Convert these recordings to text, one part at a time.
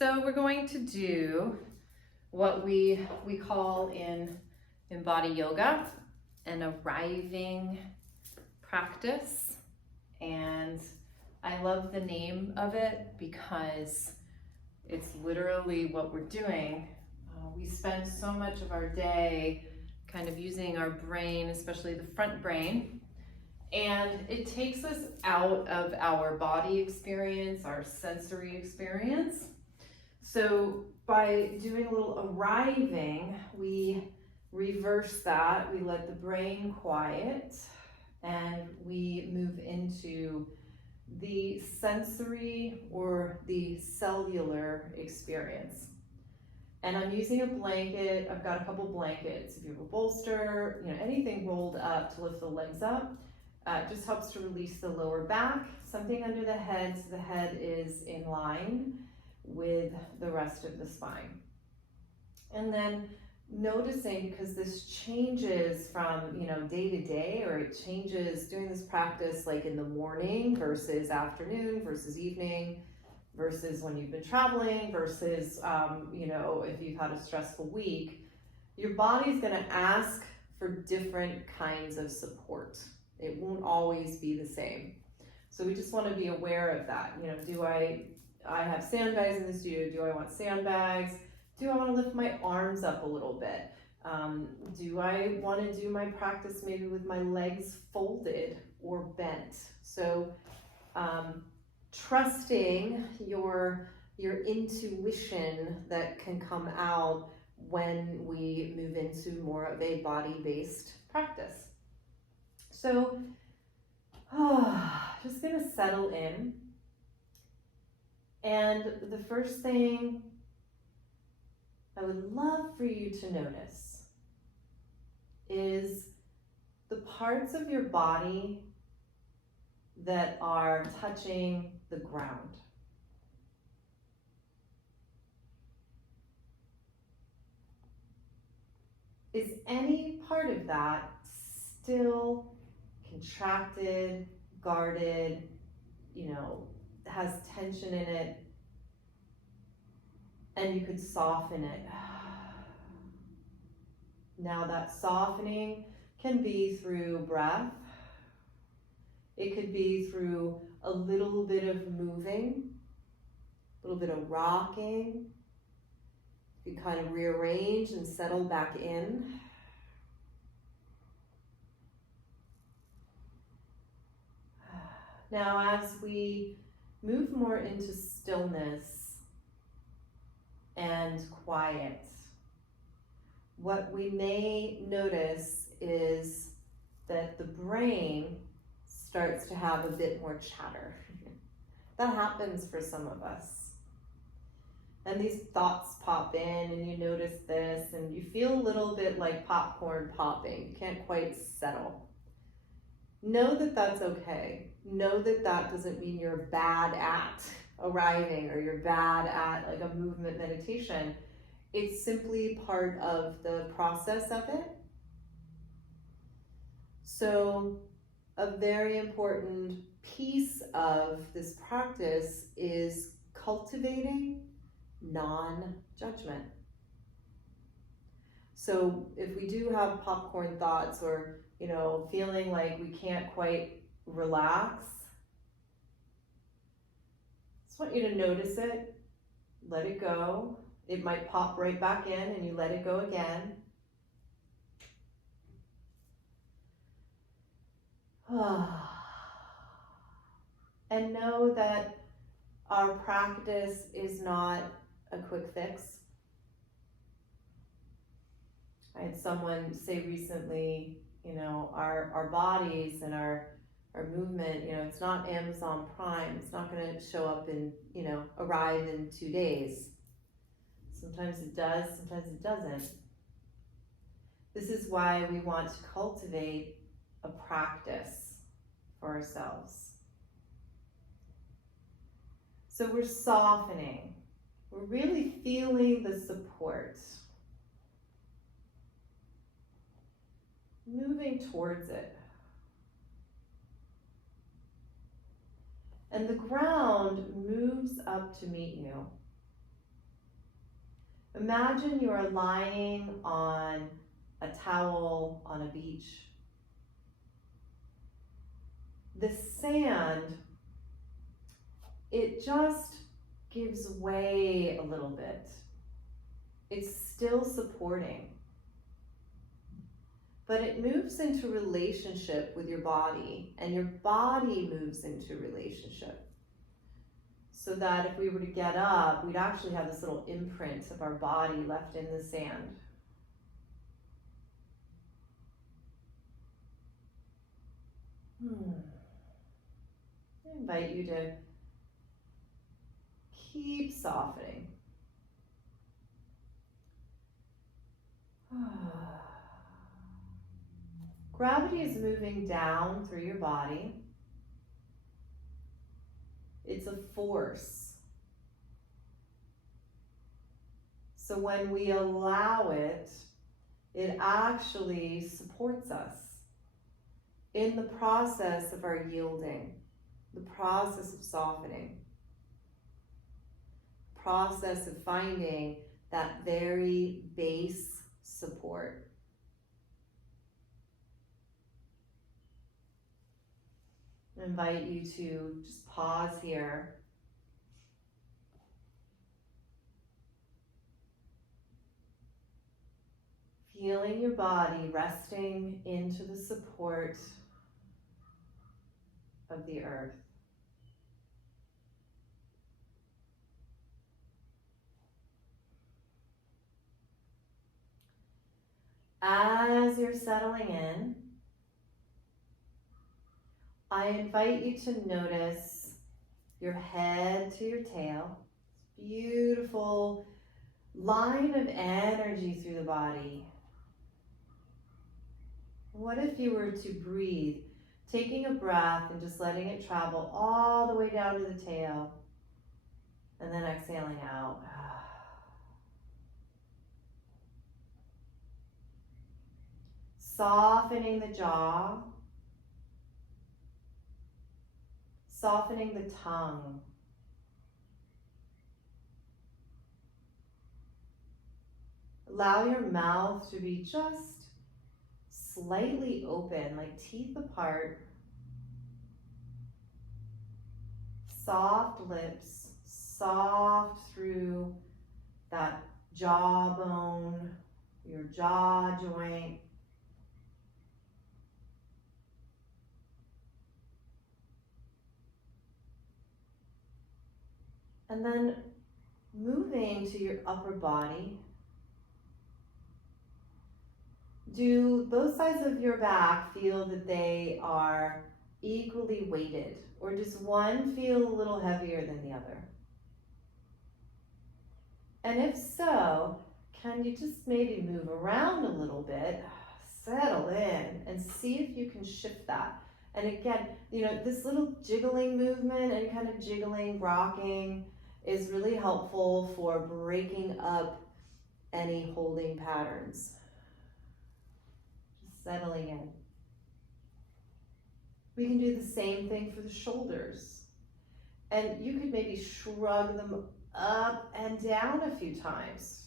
So we're going to do what we call in EmbodiYoga an arriving practice. And I love the name of it because it's literally what we're doing. We spend so much of our day kind of using our brain, especially the front brain, and it takes us out of our body experience, our sensory experience. So by doing a little arriving, we reverse that, we let the brain quiet, and we move into the sensory or the cellular experience. And I'm using a blanket. I've got a couple blankets. If you have a bolster, anything rolled up to lift the legs up, it just helps to release the lower back, something under the head so the head is in line with the rest of the spine. And then noticing, because this changes from day to day, or it changes doing this practice like in the morning versus afternoon versus evening versus when you've been traveling versus if you've had a stressful week, your body's going to ask for different kinds of support. It won't always be the same. So we just want to be aware of that. Do I have sandbags in the studio? Do I want sandbags? Do I want to lift my arms up a little bit? Do I want to do my practice maybe with my legs folded or bent? So trusting your intuition that can come out when we move into more of a body-based practice. So just gonna settle in. And the first thing I would love for you to notice is the parts of your body that are touching the ground. Is any part of that still contracted, guarded, has tension in it, and you could soften it? Now that softening can be through breath. It could be through a little bit of moving, a little bit of rocking. You kind of rearrange and settle back in. Now, as we move more into stillness and quiet, what we may notice is that the brain starts to have a bit more chatter. That happens for some of us. And these thoughts pop in and you notice this and you feel a little bit like popcorn popping. You can't quite settle. Know that that's okay. Know that that doesn't mean you're bad at arriving or you're bad at like a movement meditation. It's simply part of the process of it. So a very important piece of this practice is cultivating non-judgment. So if we do have popcorn thoughts or feeling like we can't quite relax, I just want you to notice it, let it go. It might pop right back in and you let it go again. And know that our practice is not a quick fix. I had someone say recently, our bodies and our movement, it's not Amazon Prime. It's not going to show up and, arrive in 2 days. Sometimes it does, sometimes it doesn't. This is why we want to cultivate a practice for ourselves. So we're softening. We're really feeling the support. Moving towards it. And the ground moves up to meet you. Imagine you are lying on a towel on a beach. The sand, it just gives way a little bit. It's still supporting, but it moves into relationship with your body, and your body moves into relationship. So that if we were to get up, we'd actually have this little imprint of our body left in the sand. I invite you to keep softening. Gravity is moving down through your body. It's a force. So when we allow it, it actually supports us in the process of our yielding, the process of softening, process of finding that very base support. I invite you to just pause here. Feeling your body resting into the support of the earth. As you're settling in, I invite you to notice your head to your tail. Beautiful line of energy through the body. What if you were to breathe, taking a breath and just letting it travel all the way down to the tail, and then exhaling out. Softening the jaw, softening the tongue. Allow your mouth to be just slightly open, like teeth apart. Soft lips, soft through that jawbone, your jaw joint. And then moving to your upper body. Do both sides of your back feel that they are equally weighted, or does one feel a little heavier than the other? And if so, can you just maybe move around a little bit, settle in, and see if you can shift that. And again, this little jiggling movement and kind of jiggling, rocking is really helpful for breaking up any holding patterns. Just settling in. We can do the same thing for the shoulders. And you could maybe shrug them up and down a few times.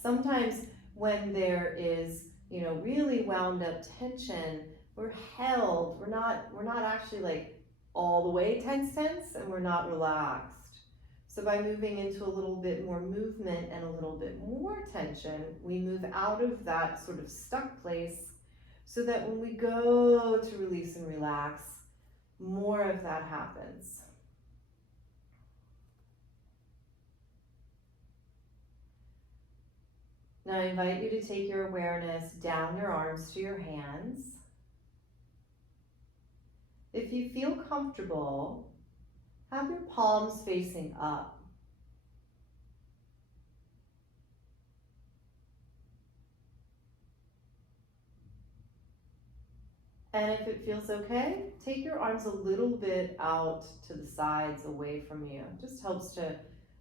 Sometimes when there is, really wound up tension, we're held. We're not actually like all the way tense, and we're not relaxed. So by moving into a little bit more movement and a little bit more tension, we move out of that sort of stuck place so that when we go to release and relax, more of that happens. Now I invite you to take your awareness down your arms to your hands. If you feel comfortable, have your palms facing up. And if it feels okay, take your arms a little bit out to the sides away from you. It just helps to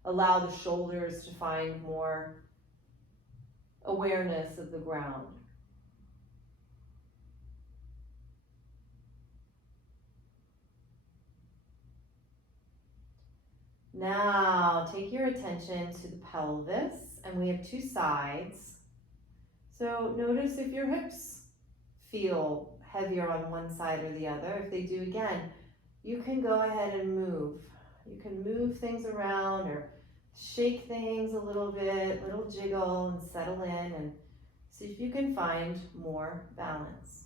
allow the shoulders to find more awareness of the ground. Now take your attention to the pelvis, and we have two sides. So notice if your hips feel heavier on one side or the other. If they do, again, you can go ahead and move. You can move things around or shake things a little bit, little jiggle, and settle in and see if you can find more balance.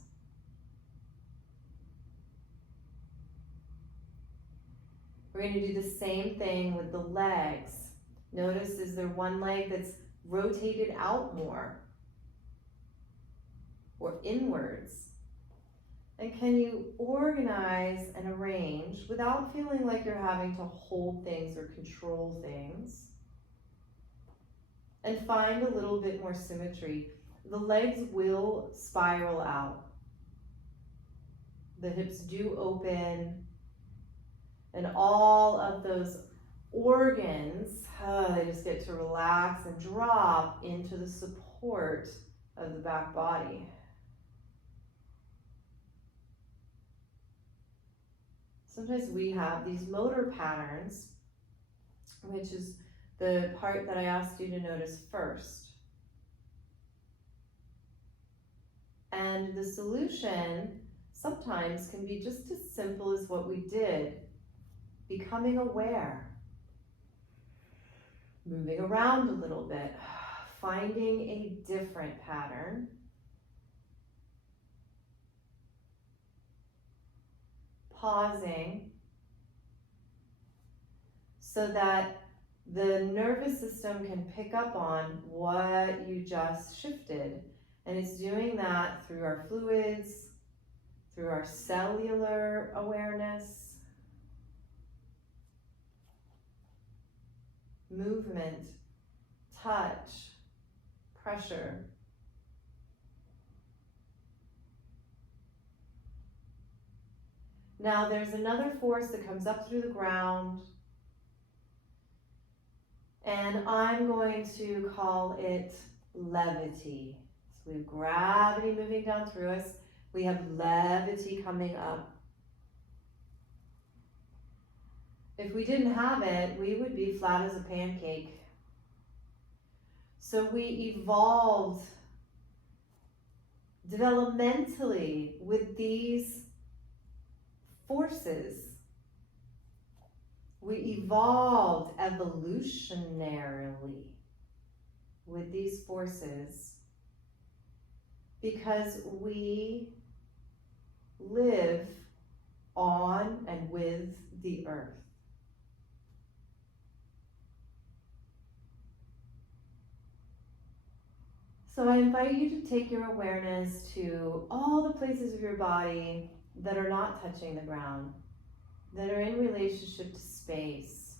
We're going to do the same thing with the legs. Notice, is there one leg that's rotated out more or inwards? And can you organize and arrange without feeling like you're having to hold things or control things? And find a little bit more symmetry. The legs will spiral out. The hips do open. And all of those organs, they just get to relax and drop into the support of the back body. Sometimes we have these motor patterns, which is the part that I asked you to notice first. And the solution sometimes can be just as simple as what we did. Becoming aware, moving around a little bit, finding a different pattern, pausing so that the nervous system can pick up on what you just shifted. And it's doing that through our fluids, through our cellular awareness, movement, touch, pressure. Now there's another force that comes up through the ground, and I'm going to call it levity. So we have gravity moving down through us. We have levity coming up. If we didn't have it, we would be flat as a pancake. So we evolved developmentally with these forces. We evolved evolutionarily with these forces because we live on and with the earth. So I invite you to take your awareness to all the places of your body that are not touching the ground, that are in relationship to space.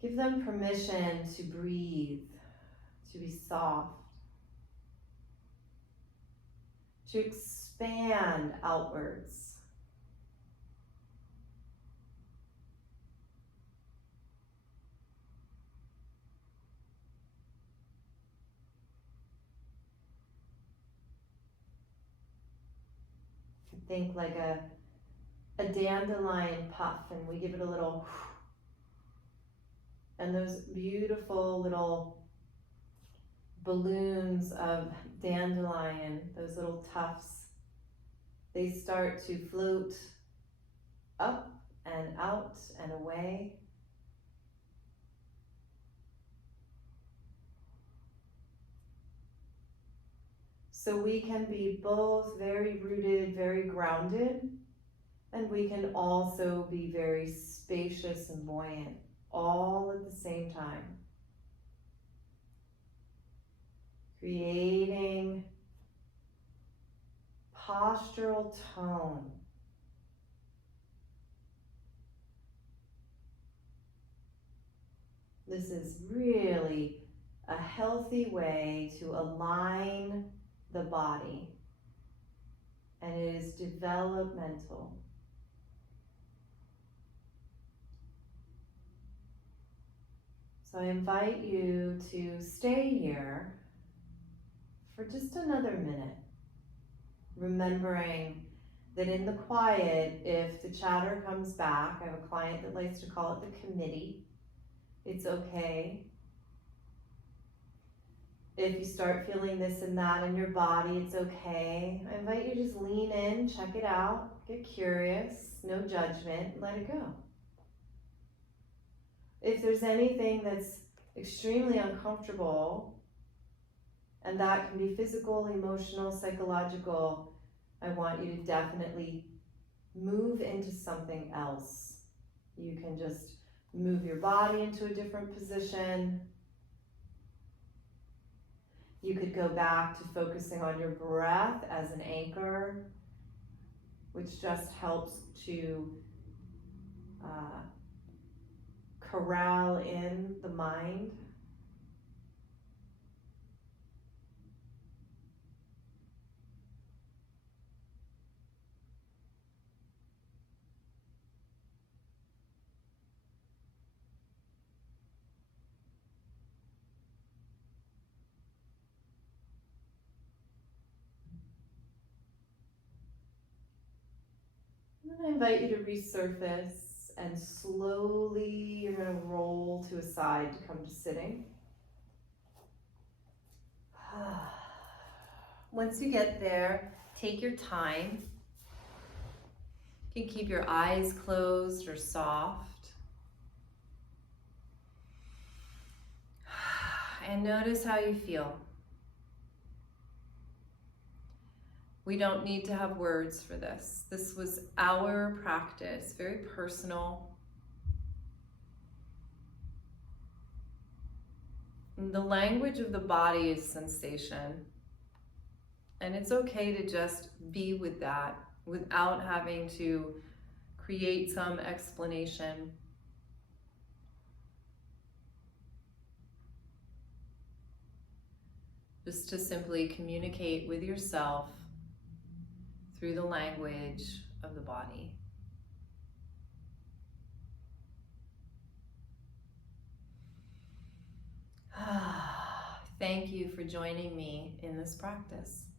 Give them permission to breathe, to be soft, to expand outwards. Think like a dandelion puff, and we give it a little, and those beautiful little balloons of dandelion, those little tufts, they start to float up and out and away. So we can be both very rooted, very grounded, and we can also be very spacious and buoyant, all at the same time. Creating postural tone. This is really a healthy way to align the body, and it is developmental. So I invite you to stay here for just another minute, remembering that in the quiet, if the chatter comes back, I have a client that likes to call it the committee, it's okay. If you start feeling this and that in your body, it's okay. I invite you to just lean in, check it out, get curious, no judgment, let it go. If there's anything that's extremely uncomfortable, and that can be physical, emotional, psychological, I want you to definitely move into something else. You can just move your body into a different position. You could go back to focusing on your breath as an anchor, which just helps to corral in the mind. And then I invite you to resurface, and slowly you're going to roll to a side to come to sitting. Once you get there, take your time. You can keep your eyes closed or soft. And notice how you feel. We don't need to have words for this. This was our practice, very personal. And the language of the body is sensation. And it's okay to just be with that without having to create some explanation. Just to simply communicate with yourself through the language of the body. Thank you for joining me in this practice.